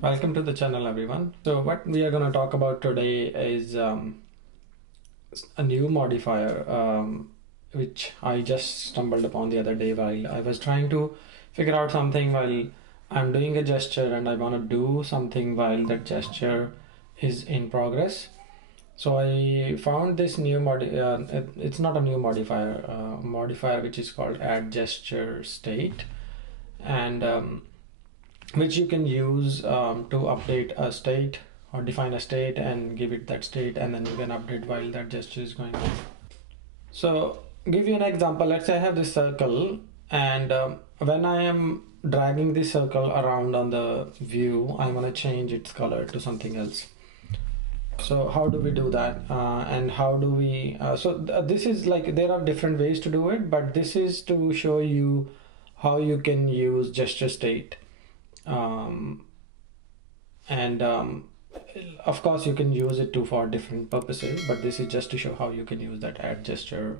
Welcome to the channel, everyone. So what we are going to talk about today is a new modifier which I just stumbled upon the other day while I was trying to figure out something while I'm doing a gesture and I want to do something while that gesture is in progress. So I found this new it's not a new modifier which is called GestureState, and which you can use to update a state or define a state and give it that state, and then you can update while that gesture is going on. So give you an example. Let's say I have this circle, and when I am dragging this circle around on the view, I want to change its color to something else. So how do we do that, and how do we this is like, there are different ways to do it, but this is to show you how you can use GestureState. Of course you can use it for different purposes, but this is just to show how you can use that add gesture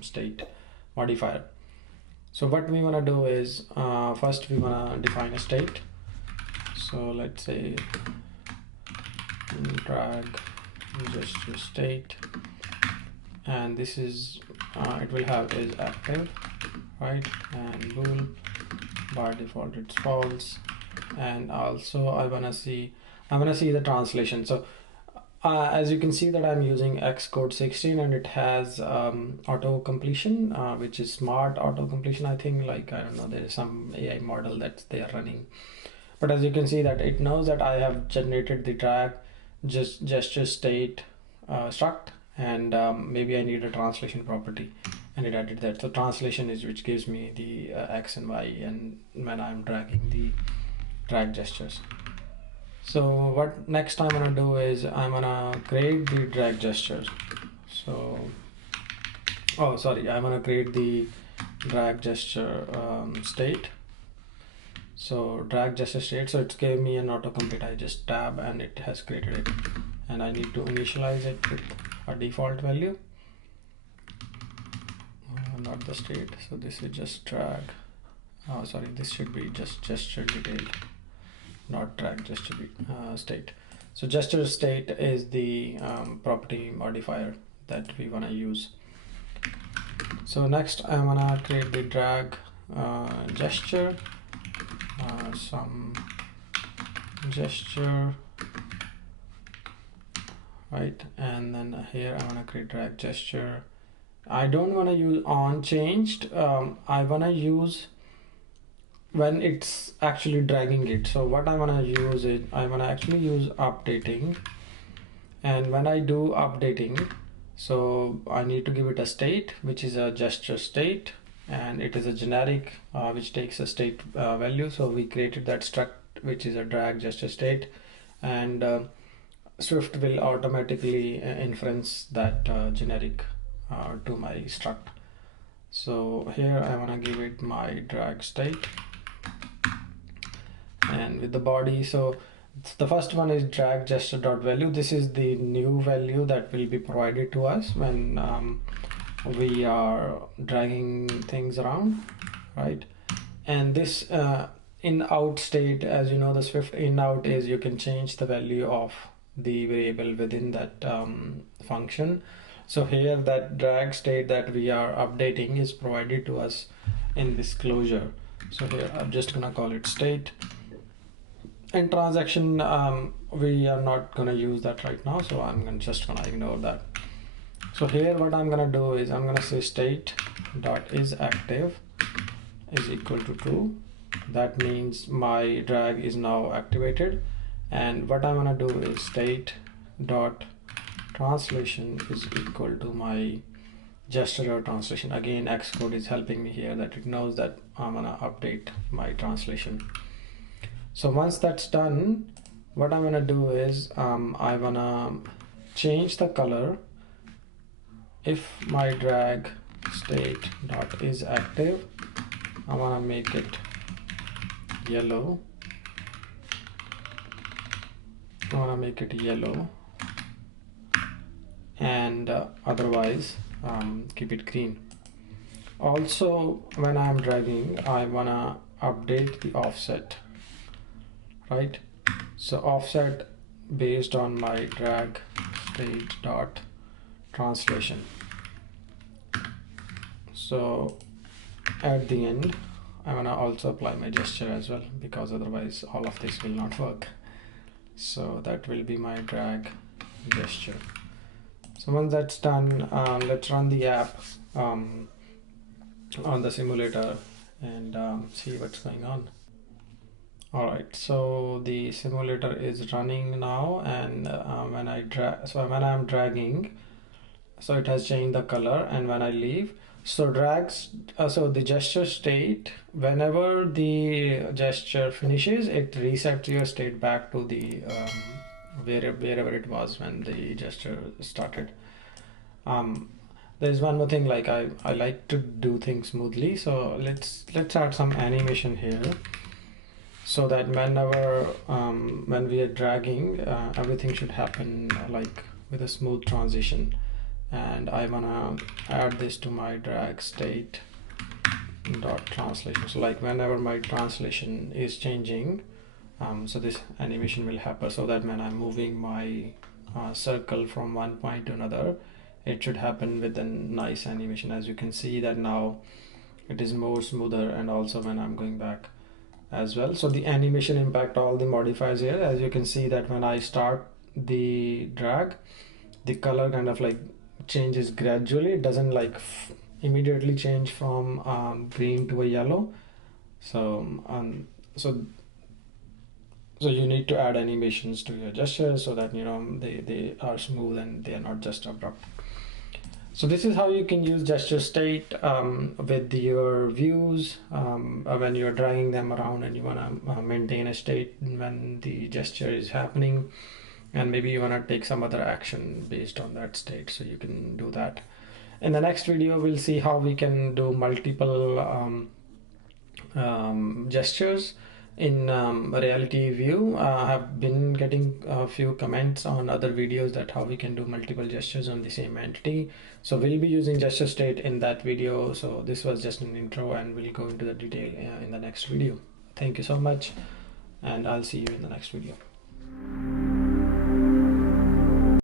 state modifier. So what we want to do is first we want to define a state. So let's say drag gesture state, and this is it will have is active, right, and bool by default it's false. And also I want to see the translation. So as you can see that I'm using XCode 16, and it has auto completion, which is smart auto completion. I think, like, I don't know, there is some AI model that they are running, but as you can see that it knows that I have generated the gesture state struct, and maybe I need a translation property, and it added that. So translation is which gives me the X and Y, and when I'm dragging the drag gestures. So what next I'm gonna do is I'm gonna create the drag gestures. So I'm gonna create the drag gesture state. So drag gesture state, so it gave me an autocomplete. I just tab and it has created it, and I need to initialize it with a default value, not the state. So this is just drag, this should be just gesture detail, not drag gesture state. So gesture state is the property modifier that we want to use. So next I'm gonna create the drag gesture, some gesture, right, and then here I want to create drag gesture. I don't want to use on changed. I want to use when it's actually dragging it. So what I want to use is I want to actually use updating, and when I do updating, so I need to give it a state, which is a gesture state, and it is a generic which takes a state value. So we created that struct, which is a drag gesture state, and Swift will automatically inference that generic to my struct. So here I want to give it my drag state, and with the body, so the first one is drag gesture dot value. This is the new value that will be provided to us when we are dragging things around, right? And this in out state, as you know, the Swift in out is you can change the value of the variable within that function. So here that drag state that we are updating is provided to us in this closure. So here I'm just gonna call it state, and transaction we are not gonna use that right now, so I'm just gonna ignore that. So here what I'm gonna do is I'm gonna say state dot is active is equal to true. That means my drag is now activated. And what I'm gonna do is state dot translation is equal to my gesture translation. Again, Xcode is helping me here, that it knows that I'm gonna update my translation. So once that's done, what I'm gonna do is I wanna change the color. If my drag state dot is active, I wanna make it yellow. I want to make it yellow, and otherwise keep it green. Also, when I'm dragging, I want to update the offset, right? So offset based on my drag state dot translation. So at the end, I'm gonna also apply my gesture as well, because otherwise all of this will not work. So that will be my drag gesture. So once that's done, let's run the app on the simulator and see what's going on. All right, so the simulator is running now, and when I'm dragging, so it has changed the color, and when I leave, so so the gesture state, whenever the gesture finishes, it resets your state back to the wherever it was when the gesture started. There's one more thing, like I like to do things smoothly, so let's add some animation here, so that whenever when we are dragging, everything should happen like with a smooth transition. And I wanna add this to my drag state dot translation. So like whenever my translation is changing, so this animation will happen, so that when I'm moving my circle from one point to another, it should happen with a nice animation. As you can see that now it is more smoother, and also when I'm going back as well. So the animation impact all the modifiers here. As you can see that when I start the drag, the color kind of like changes gradually. It doesn't like immediately change from green to a yellow. So so you need to add animations to your gestures, so that they are smooth and they are not just abrupt. So this is how you can use gesture state with your views when you're dragging them around and you want to maintain a state when the gesture is happening, and maybe you want to take some other action based on that state, so you can do that. In the next video, we'll see how we can do multiple gestures in reality view. I have been getting a few comments on other videos that how we can do multiple gestures on the same entity. So we'll be using gesture state in that video. So this was just an intro, and we'll go into the detail in the next video. Thank you so much, and I'll see you in the next video.